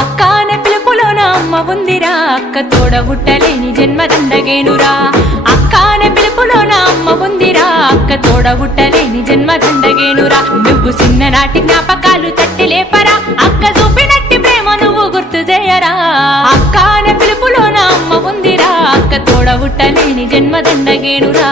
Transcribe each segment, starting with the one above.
అక్క అనే పిలుపులోన అమ్మ ఉందిరా. అక్క తోడ పుట్టలేని జన్మదండగేనురా. అక్క అనే పిలుపులోన అమ్మ ఉందిరా. అక్క తోడ పుట్టలేని జన్మదండగేనురా. నువ్వు చిన్ననాటి జ్ఞాపకాలు తట్టి లేపరా. అక్క చూపినట్టి ప్రేమ నువ్వు గుర్తు చేయరా. అక్క అనే పిలుపులోన అమ్మ ఉందిరా. అక్క తోడ పుట్టలేని జన్మదండగేనురా.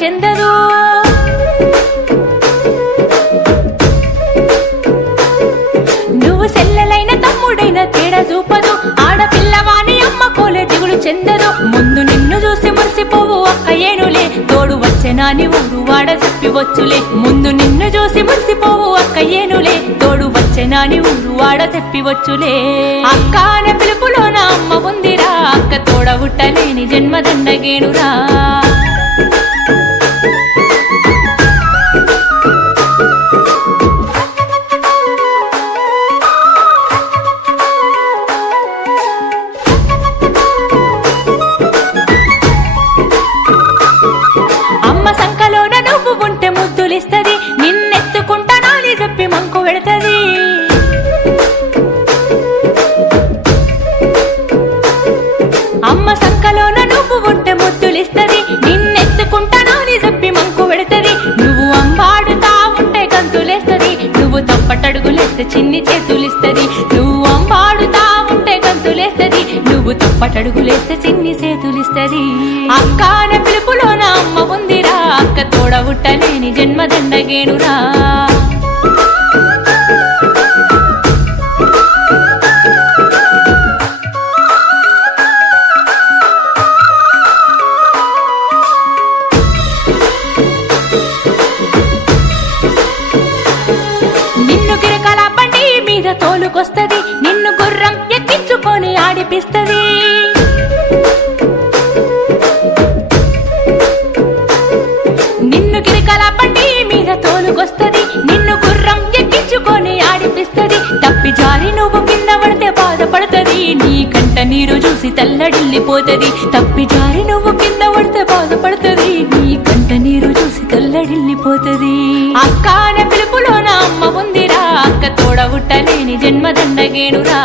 చెందరు. చెందదు నువ్వు సెల్లెలైన తమ్ముడైన తేడా చూపదు. ఆడపిల్లవాణి అమ్మ కోలే దిగులు చెందదు ముందు నిన్ను చూసి మురిసిపోవు అక్క ఏనులే. తోడు వచ్చెనాని ఊరు వాడ చెప్పి వచ్చులే. ముందు నిన్ను చూసి మురిసిపోవు అక్క ఏనులే. తోడు వచ్చెనాని ఊరు వాడ చెప్పి వచ్చులే. అక్క అనే పిలుపులోన అమ్మ ఉందిరా. అక్క తోడ పుట్టలేని జన్మదండగేనురా. తప్పటడుగులేస్తే చిన్ని చేతులిస్తుంది. నువ్వు అంబాడుతా ఉంటే గంతులేస్తుంది. నువ్వు తప్పటడుగులేస్తే చిన్ని చేతులిస్తుంది. అక్క అనే నా అమ్మ ఉందిరా. అక్క తోడ పుట్టలేని జన్మదండగేనురా. బండి తోలుకొస్తది నిన్ను గుర్రం ఎక్కించుకొని ఆడిపిస్తది. నిన్ను గిరకల బండి మీద తోలుకొస్తది నిన్ను గుర్రం ఎక్కించుకొని ఆడిపిస్తది. తప్పి జారి నువ్వు కింద పడితే బాధపడుతుంది నీ కంట నీరు చూసి తల్లడిల్లిపోతుంది. తప్పి జారి నువ్వు కింద పడితే బాధపడుతుంది నీ కంట నీరు చూసి తెల్లడిల్లిపోతది. అక్క ఎరగేనురా